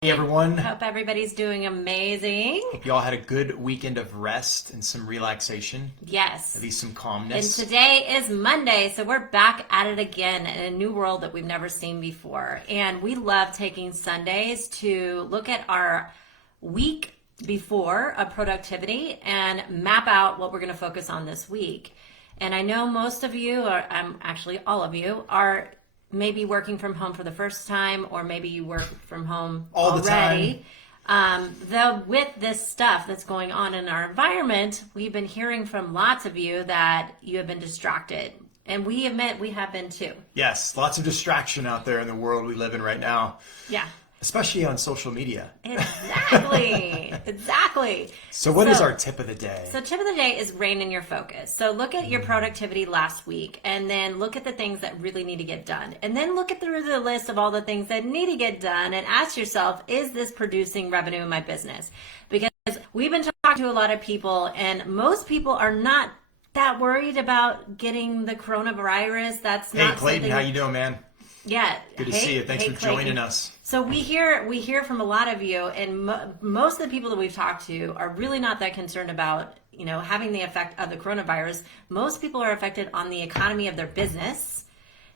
Hey everyone. Hope everybody's doing amazing. Hope you all had a good weekend of rest and some relaxation. Yes. At least some calmness. And today is Monday, so we're back at it again in a new world that we've never seen before. And we love taking Sundays to look at our week before of productivity and map out what we're going to focus on this week. And I know most of you, or actually all of you, are maybe working from home for the first time, or maybe you work from home all already. the time. Though with this stuff that's going on in our environment, we've been hearing from lots of you that you have been distracted. And we admit we have been too. Yes, lots of distraction out there in the world we live in right now. Yeah. Especially on social media. Exactly. Exactly. So what is our tip of the day? So tip of the day is rein in your focus. So look at your productivity last week and then look at the things that really need to get done. And then look at the list of all the things that need to get done and ask yourself, is this producing revenue in my business? Because we've been talking to a lot of people and most people are not that worried about getting the coronavirus. That's Hey not Clayton, something... how you doing, man? Yeah. Good to see you. Thanks for Clayton. joining us. So we hear from a lot of you, and most of the people that we've talked to are really not that concerned about, having the effect of the coronavirus. Most people are affected on the economy of their business.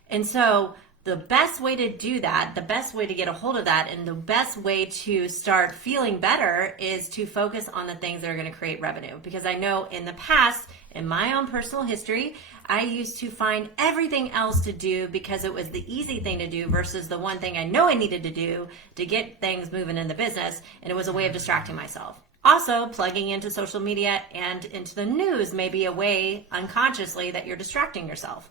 And so the best way to do that, the best way to get a hold of that, and the best way to start feeling better is to focus on the things that are going to create revenue. Because I know in the past, in my own personal history, I used to find everything else to do because it was the easy thing to do versus the one thing I know I needed to do to get things moving in the business. And it was a way of distracting myself. Also, plugging into social media and into the news may be a way unconsciously that you're distracting yourself.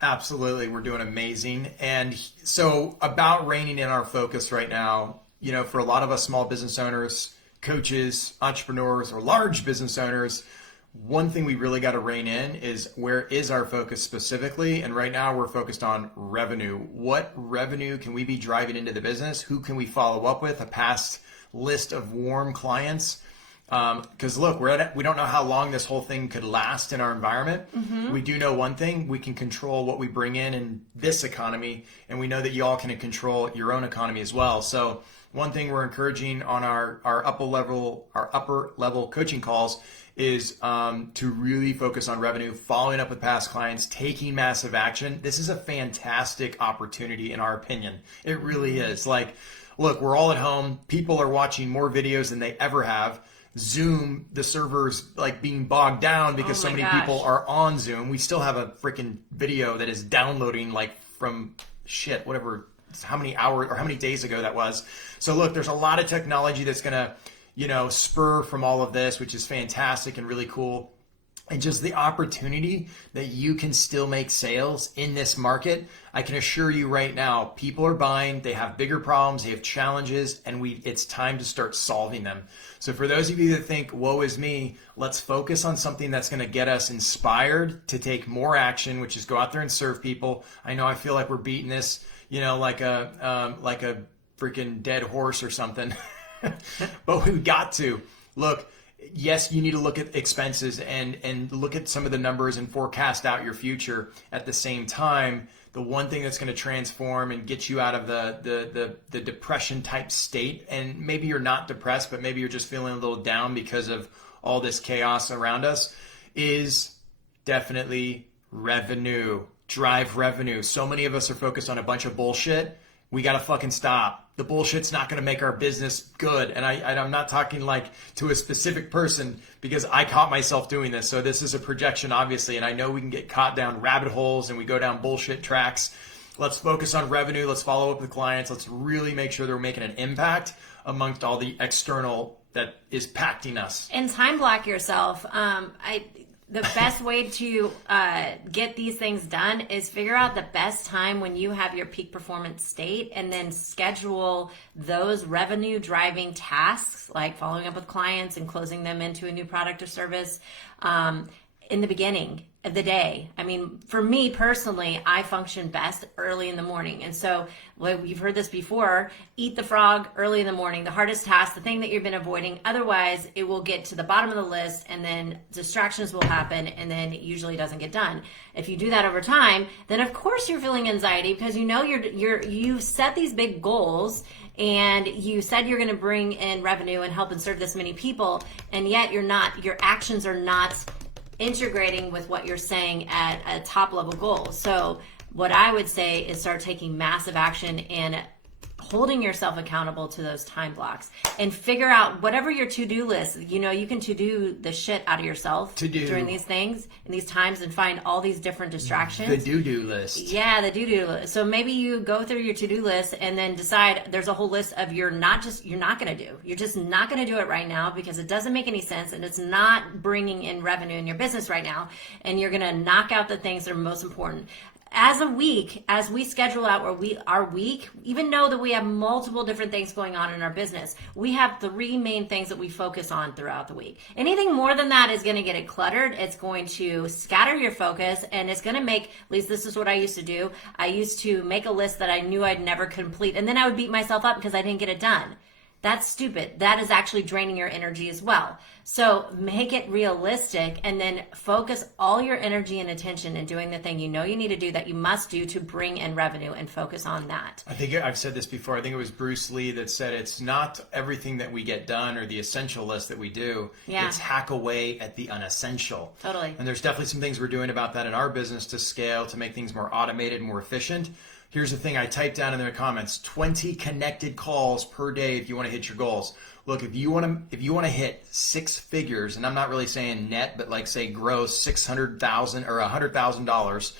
Absolutely. We're doing amazing. And so about reining in our focus right now, for a lot of us small business owners, coaches, entrepreneurs, or large business owners, one thing we really got to rein in is where is our focus specifically? And right now we're focused on revenue. What revenue can we be driving into the business? Who can we follow up with? A past list of warm clients. Because look, we don't know how long this whole thing could last in our environment. Mm-hmm. We do know one thing: we can control what we bring in this economy, and we know that y'all can control your own economy as well. So one thing we're encouraging on our upper level coaching calls is to really focus on revenue, following up with past clients, taking massive action. This is a fantastic opportunity in our opinion. It really is. Like, look, we're all at home. People are watching more videos than they ever have. Zoom, the servers like being bogged down because so many people are on Zoom. We still have a freaking video that is downloading like from whatever, how many hours or how many days ago that was. So look, there's a lot of technology that's going to, spur from all of this, which is fantastic and really cool. And just the opportunity that you can still make sales in this market. I can assure you right now, people are buying, they have bigger problems, they have challenges, and it's time to start solving them. So for those of you that think, woe is me, let's focus on something that's going to get us inspired to take more action, which is go out there and serve people. I know I feel like we're beating this, like a freaking dead horse or something, but we've got to. Look, yes, you need to look at expenses and look at some of the numbers and forecast out your future. At the same time, the one thing that's going to transform and get you out of the depression type state, and maybe you're not depressed, but maybe you're just feeling a little down because of all this chaos around us, is definitely revenue. Drive revenue. So many of us are focused on a bunch of bullshit. We got to fucking stop. The bullshit's not going to make our business good. And I'm not talking like to a specific person because I caught myself doing this. So this is a projection, obviously. And I know we can get caught down rabbit holes and we go down bullshit tracks. Let's focus on revenue. Let's follow up with clients. Let's really make sure that we're making an impact amongst all the external that is impacting us. And time block yourself. The best way to get these things done is figure out the best time when you have your peak performance state, and then schedule those revenue driving tasks like following up with clients and closing them into a new product or service in the beginning of the day. I mean, for me personally, I function best early in the morning. And so we've heard this before, eat the frog early in the morning, the hardest task, the thing that you've been avoiding. Otherwise, it will get to the bottom of the list and then distractions will happen and then it usually doesn't get done. If you do that over time, then of course you're feeling anxiety because you know you've set these big goals and you said you're going to bring in revenue and help and serve this many people, and yet you're not, your actions are not integrating with what you're saying at a top level goal. So what I would say is start taking massive action and holding yourself accountable to those time blocks, and figure out whatever your to-do list, you can to-do the shit out of yourself during these things and these times, and find all these different distractions. The do-do list. Yeah, the do-do list. So maybe you go through your to-do list and then decide there's a whole list of you're not going to do. You're just not going to do it right now because it doesn't make any sense and it's not bringing in revenue in your business right now. And you're going to knock out the things that are most important. As we schedule out our week, even though that we have multiple different things going on in our business, we have 3 main things that we focus on throughout the week. Anything more than that is going to get it cluttered. It's going to scatter your focus, and it's going to make, at least this is what I used to do. I used to make a list that I knew I'd never complete, and then I would beat myself up because I didn't get it done. That's stupid. That is actually draining your energy as well. So make it realistic, and then focus all your energy and attention in doing the thing you know you need to do, that you must do to bring in revenue, and focus on that. I think I've said this before. I think it was Bruce Lee that said it's not everything that we get done or the essential list that we do. Yeah. It's hack away at the unessential. Totally. And there's definitely some things we're doing about that in our business to scale, to make things more automated, more efficient. Here's the thing I typed down in the comments: 20 connected calls per day if you want to hit your goals. Look, if you want to hit 6 figures, and I'm not really saying net, but like say gross $600,000 or $100,000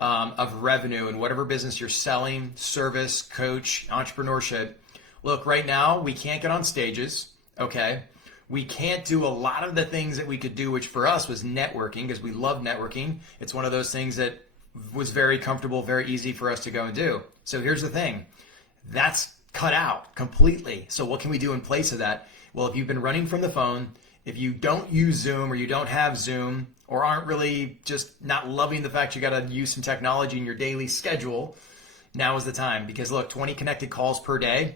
of revenue in whatever business you're selling, service, coach, entrepreneurship. Look, right now we can't get on stages, okay? We can't do a lot of the things that we could do, which for us was networking, because we love networking. It's one of those things that was very comfortable, very easy for us to go and do. So here's the thing. That's cut out completely. So what can we do in place of that? Well, if you've been running from the phone, if you don't use Zoom, or you don't have Zoom, or aren't really just not loving the fact you got to use some technology in your daily schedule, now is the time. Because look, 20 connected calls per day,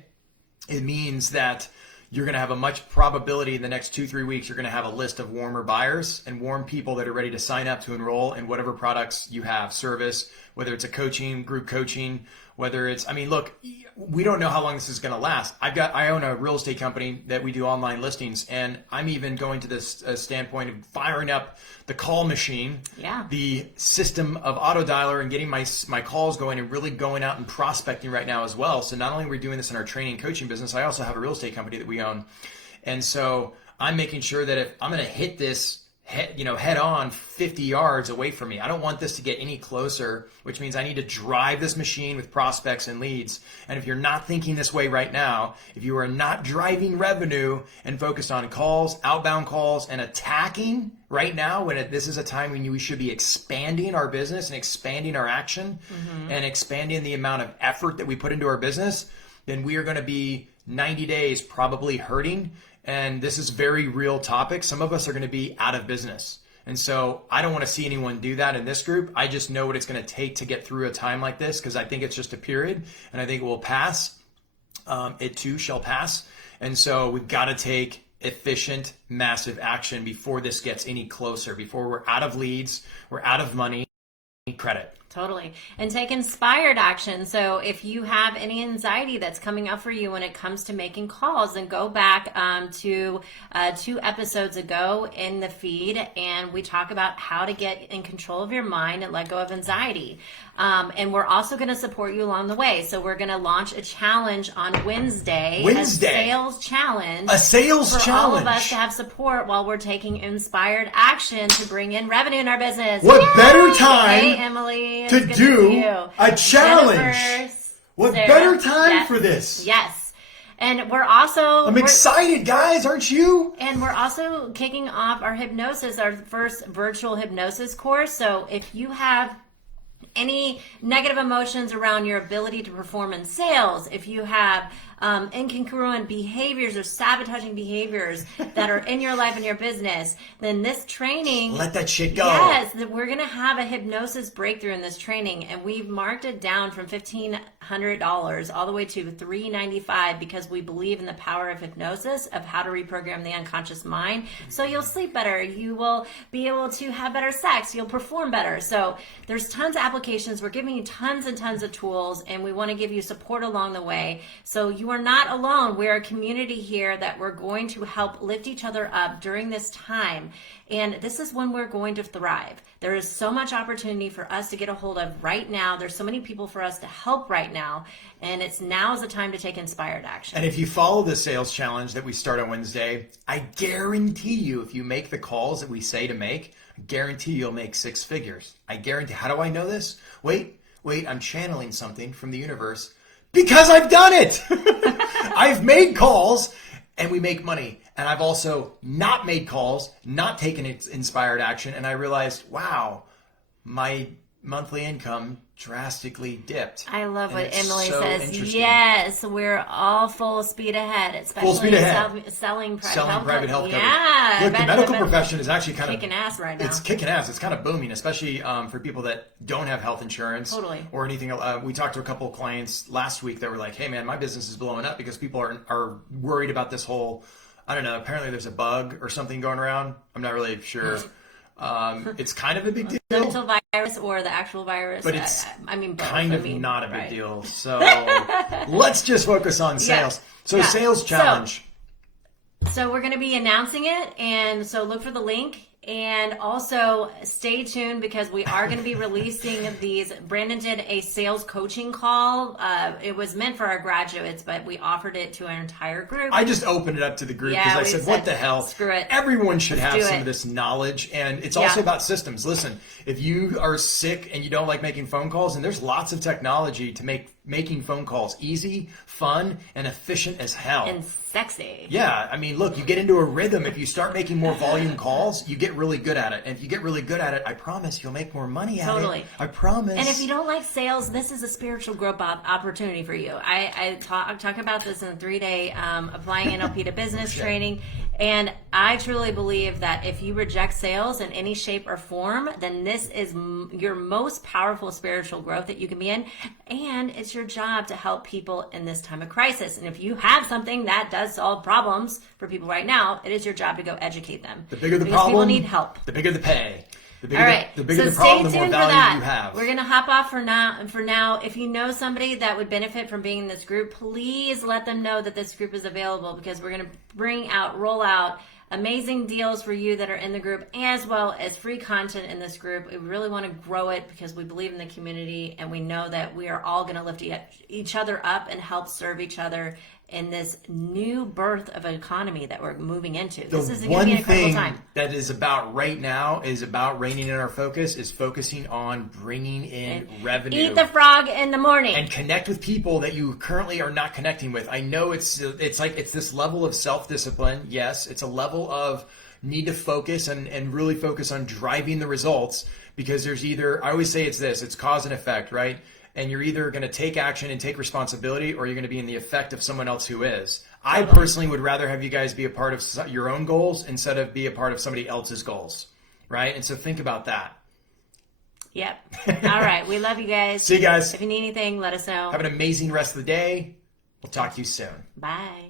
it means that you're going to have a much probability in the next 2-3 weeks, you're going to have a list of warmer buyers and warm people that are ready to sign up to enroll in whatever products you have, service, whether it's a coaching, group coaching, whether it's, look, we don't know how long this is going to last. I own a real estate company that we do online listings, and I'm even going to this standpoint of firing up the call machine, the system of auto dialer, and getting my calls going, and really going out and prospecting right now as well. So not only are we doing this in our training and coaching business, I also have a real estate company that we own. And so I'm making sure that if I'm going to hit this head on 50 yards away from me, I don't want this to get any closer, which means I need to drive this machine with prospects and leads. And if you're not thinking this way right now, if you are not driving revenue and focused on calls, outbound calls, and attacking right now, when this is a time when we should be expanding our business and expanding our action and expanding the amount of effort that we put into our business, then we are going to be 90 days probably hurting. And this is very real topic. Some of us are going to be out of business. And so I don't want to see anyone do that in this group. I just know what it's going to take to get through a time like this, because I think it's just a period, and I think it will pass. It too shall pass. And so we've got to take efficient, massive action before this gets any closer, before we're out of leads, we're out of money, credit. Totally. And take inspired action. So if you have any anxiety that's coming up for you when it comes to making calls, then go back to 2 episodes ago in the feed, and we talk about how to get in control of your mind and let go of anxiety. And we're also going to support you along the way. So we're going to launch a challenge on Wednesday. A sales challenge. A sales for challenge. all of us to have support while we're taking inspired action to bring in revenue in our business. What better time hey, Emily, to do a challenge? What better time for this? Yes. And we're also... I'm excited, guys, aren't you? And we're also kicking off our hypnosis, our first virtual hypnosis course. So if you have any negative emotions around your ability to perform in sales, if you have incongruent behaviors or sabotaging behaviors that are in your life and your business, then this training... Let that shit go. Yes, we're going to have a hypnosis breakthrough in this training, and we've marked it down from $1,500 all the way to $395 because we believe in the power of hypnosis, of how to reprogram the unconscious mind. So you'll sleep better, you will be able to have better sex, you'll perform better. So there's tons of applications. We're giving you tons and tons of tools, and we want to give you support along the way. So you you are not alone. We're a community here that we're going to help lift each other up during this time. And this is when we're going to thrive. There is so much opportunity for us to get a hold of right now. There's so many people for us to help right now. And now is the time to take inspired action. And if you follow the sales challenge that we start on Wednesday, I guarantee you, if you make the calls that we say to make, I guarantee you'll make 6 figures. I guarantee. How do I know this? Wait, I'm channeling something from the universe because I've done it. I've made calls and we make money. And I've also not made calls, not taken inspired action. And I realized, wow, my monthly income drastically dipped. I love what Emily so says. Yes, we're all full speed ahead, especially full speed ahead. Selling private health coverage. Yeah. Look, the medical profession is actually kind kicking ass right now. It's kicking ass. It's kind of booming, especially for people that don't have health insurance or anything. We talked to a couple of clients last week that were like, hey man, my business is blowing up because people are worried about this whole, I don't know, apparently there's a bug or something going around. I'm not really sure. It's kind of a big deal. The mental virus or the actual virus. But it's both. kind of not a big deal. So let's just focus on sales. Sales challenge. So we're going to be announcing it. And so look for the link. And also stay tuned because we are going to be releasing these. Brandon did a sales coaching call. It was meant for our graduates, but we offered it to our entire group. I just opened it up to the group because I said, what the hell? Screw it. Everyone should have some of this knowledge. And it's also about systems. Listen, if you are sick and you don't like making phone calls, and there's lots of technology to make making phone calls easy, fun, and efficient as hell. And sexy. Yeah, I mean, look, you get into a rhythm. If you start making more volume calls, you get really good at it. And if you get really good at it, I promise you'll make more money at it. I promise. And if you don't like sales, this is a spiritual growth opportunity for you. I talk about this in a 3-day applying NLP to business training. And I truly believe that if you reject sales in any shape or form, then this is your most powerful spiritual growth that you can be in. And it's your job to help people in this time of crisis. And if you have something that does solve problems for people right now, it is your job to go educate them. The bigger the because problem, people need help. The bigger the pay. The bigger, all right. the bigger the problem, the more value you have. We're going to hop off for now. If you know somebody that would benefit from being in this group, please let them know that this group is available because we're going to roll out amazing deals for you that are in the group as well as free content in this group. We really want to grow it because we believe in the community and we know that we are all going to lift each other up and help serve each other in this new birth of an economy that we're moving into. This is going to be a critical time. That is about right now is about reining in our focus is focusing on bringing in revenue. Eat the frog in the morning. And connect with people that you currently are not connecting with. I know it's this level of self-discipline. Yes, it's a level of need to focus and really focus on driving the results because there's I always say it's cause and effect, right? And you're either going to take action and take responsibility or you're going to be in the effect of someone else who is. I personally would rather have you guys be a part of your own goals instead of be a part of somebody else's goals, right? And so think about that. Yep. All right. We love you guys. See you guys. If you need anything, let us know. Have an amazing rest of the day. We'll talk to you soon. Bye.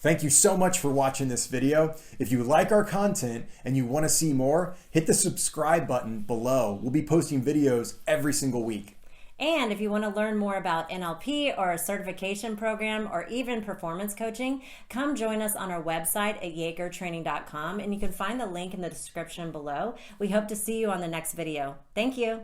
Thank you so much for watching this video. If you like our content and you want to see more, hit the subscribe button below. We'll be posting videos every single week. And if you want to learn more about NLP or a certification program or even performance coaching, come join us on our website at yagertraining.com and you can find the link in the description below. We hope to see you on the next video. Thank you.